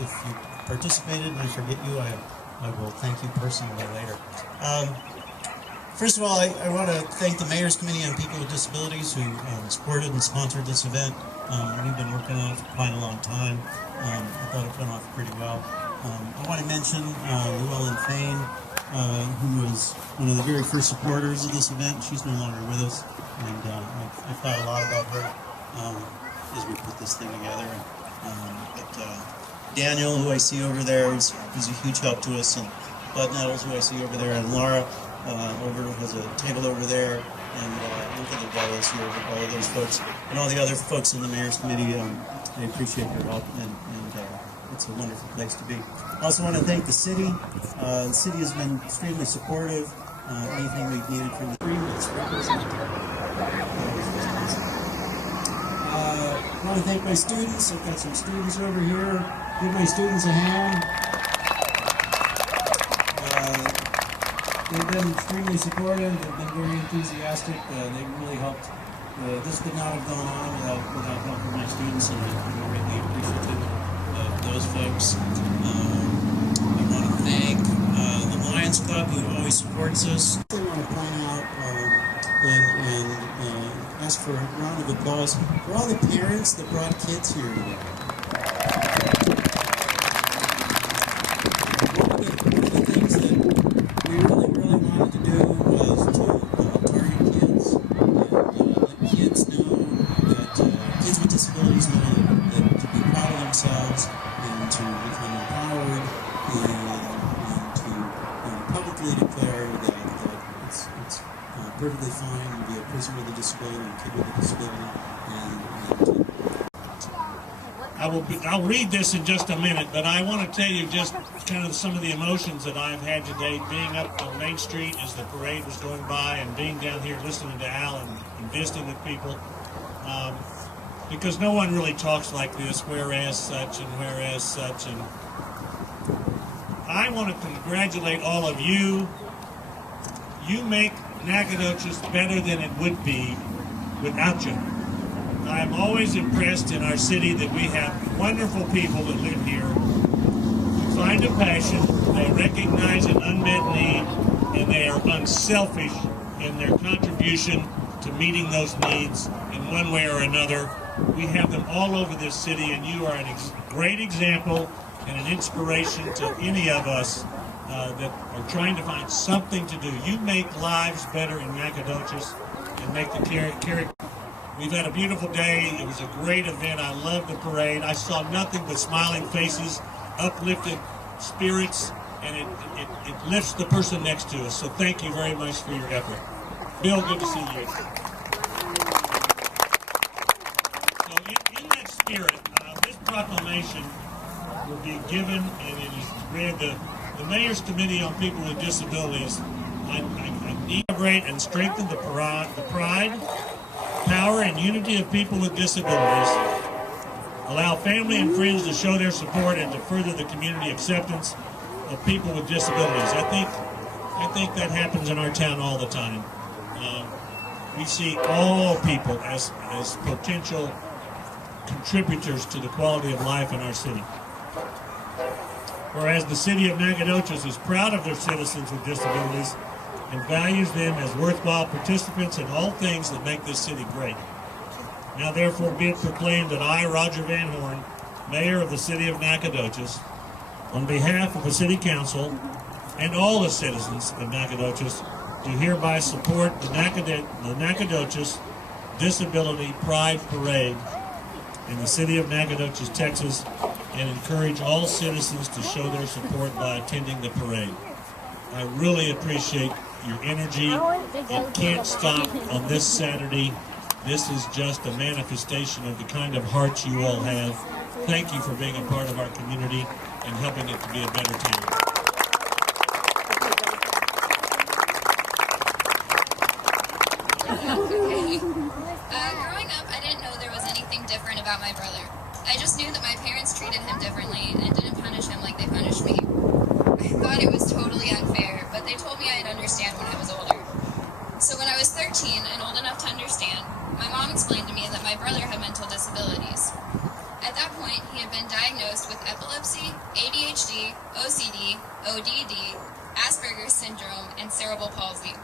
if you participated and I forget you, I will thank you personally later. First of all, I want to thank the Mayor's Committee on People with Disabilities who supported and sponsored this event. We've been working on it for quite a long time. I thought it went off pretty well. I want to mention Llewellyn Fain, who was one of the very first supporters of this event. She's no longer with us, and I thought a lot about her as we put this thing together. Daniel, who I see over there, is a huge help to us, and Bud Nettles, who I see over there, and Laura has a table over there, and Uncle Bellas here, all of those folks, and all the other folks in the Mayor's Committee. I appreciate your help, and it's a wonderful place to be. I also want to thank the city. The city has been extremely supportive. Anything we've needed from the I want to thank my students. I've got some students over here. Give my students a hand. They've been extremely supportive. They've been very enthusiastic. They really helped. This could not have gone on without help from my students, and I'm greatly appreciative of those folks. I want to thank the Lions Club, who always supports us. I want to point out and ask for a round of applause for all the parents that brought kids here today. One of the things that we really wanted to do was to target kids and let kids know that kids with disabilities know that to be proud of themselves and to become empowered and to publicly declare that it's perfectly fine to be a person with a disability, a kid with a disability, I'll read this in just a minute, but I want to tell you just kind of some of the emotions that I've had today, being up on Main Street as the parade was going by and being down here listening to Al and visiting with people, because no one really talks like this, whereas such and whereas such, and I want to congratulate all of you. You make Nacogdoches better than it would be without you. I am always impressed in our city that we have wonderful people that live here who find a passion, they recognize an unmet need, and they are unselfish in their contribution to meeting those needs in one way or another. We have them all over this city, and you are a great example and an inspiration to any of us that are trying to find something to do. You make lives better in Nacogdoches and make the character. We've had a beautiful day. It was a great event. I loved the parade. I saw nothing but smiling faces, uplifted spirits, and it lifts the person next to us. So thank you very much for your effort. Bill, good to see you. So in that spirit, this proclamation will be given, and it is read. The Mayor's Committee on People with Disabilities, I need to celebrate and strengthen the pride, power, and unity of people with disabilities, allow family and friends to show their support, and to further the community acceptance of people with disabilities. I think that happens in our town all the time. We see all people as potential contributors to the quality of life in our city. Whereas the city of Nacogdoches is proud of their citizens with disabilities and values them as worthwhile participants in all things that make this city great. Now therefore be it proclaimed that I, Roger Van Horn, Mayor of the city of Nacogdoches, on behalf of the City Council and all the citizens of Nacogdoches, do hereby support the Nacogdoches Disability Pride Parade in the city of Nacogdoches, Texas, and encourage all citizens to show their support by attending the parade. I really appreciate your energy. It can't stop on this Saturday. This is just a manifestation of the kind of hearts you all have. Thank you for being a part of our community and helping it to be a better town. Growing up, I didn't know there was anything different about my brother. I just knew that my parents treated him differently and didn't punish him like they punished me. I thought it was totally unfair, but they told me I'd understand when I was older. So when I was 13 and old enough to understand, my mom explained to me that my brother had mental disabilities. At that point, he had been diagnosed with epilepsy, ADHD, OCD, ODD, Asperger's syndrome, and cerebral palsy.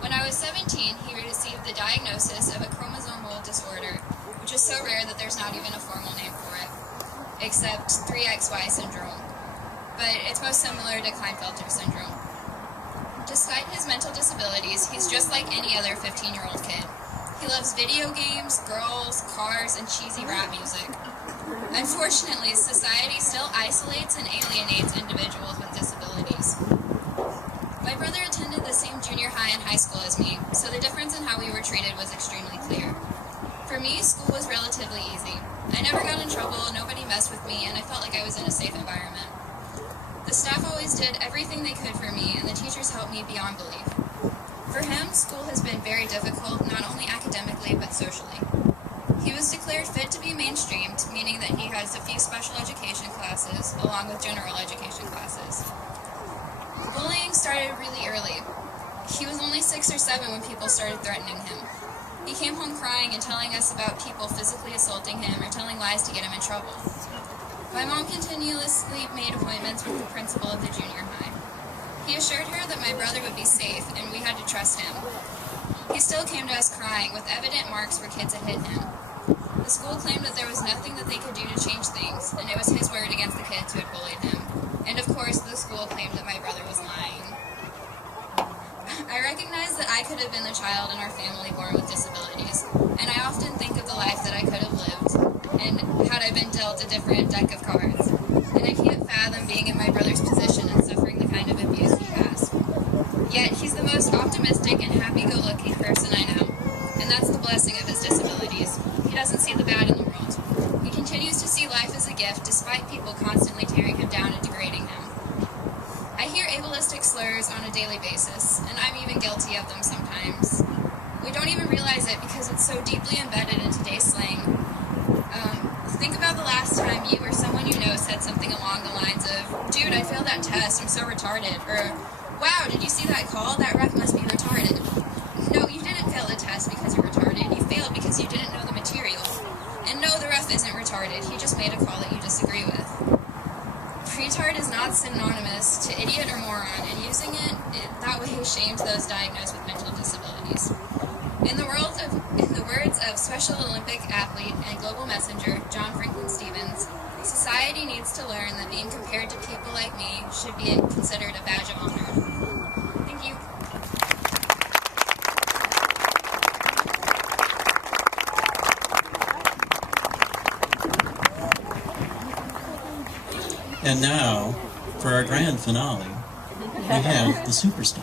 When I was 17, he received the diagnosis of a chromosomal disorder, which is so rare that there's not even a formal name for it, except 3XY syndrome. But it's most similar to Klinefelter syndrome. Despite his mental disabilities, he's just like any other 15-year-old kid. He loves video games, girls, cars, and cheesy rap music. Unfortunately, society still isolates and alienates individuals with disabilities. My brother attended the same junior high and high school as me, so the difference in how we were treated was extremely clear. For me, school was relatively easy. I never got in trouble, nobody messed with me, and I felt like I was in a safe environment. The staff always did everything they could for me, and the teachers helped me beyond belief. For him, school has been very difficult, not only academically, but socially. He was declared fit to be mainstreamed, meaning that he has a few special education classes, along with general education classes. Bullying started really early. He was only 6 or 7 when people started threatening him. He came home crying and telling us about people physically assaulting him or telling lies to get him in trouble. My mom continuously made appointments with the principal of the junior high. He assured her that my brother would be safe and we had to trust him. He still came to us crying with evident marks where kids had hit him. The school claimed that there was nothing that they could do to change things, and it was his word against the kids who had bullied him. And of course, the school claimed that my brother was lying. I recognize that I could have been the child in our family born with disabilities, and I often think of the life that I could have lived, and had I been dealt a different deck of cards. And I can't fathom being in my brother's position and suffering the kind of abuse he has. Yet, he's the most optimistic and happy-go-lucky person I know, and that's the blessing of his disabilities. He doesn't see the bad in the world. He continues to see life as a gift despite people constantly tearing him down and degrading him. I hear ableistic slurs on a daily basis, and I'm even guilty of them sometimes. We don't even realize it because it's so deeply embedded in today's slang. Think about the last time you or someone you know said something along the lines of, "Dude, I failed that test, I'm so retarded," or, "Wow, did you see that call? That ref must be retarded." No, you didn't fail the test because you're retarded. You failed because you didn't know the material. And no, the ref isn't retarded. He just made a call that you disagree with. Retard is not synonymous to idiot or moron, and using it that way shames those diagnosed with mental disabilities. In the words of Special Olympic athlete and global messenger John Franklin Stevens, society needs to learn that being compared to people like me should be considered a badge of honor. Thank you. And now, for our grand finale, we have the superstar.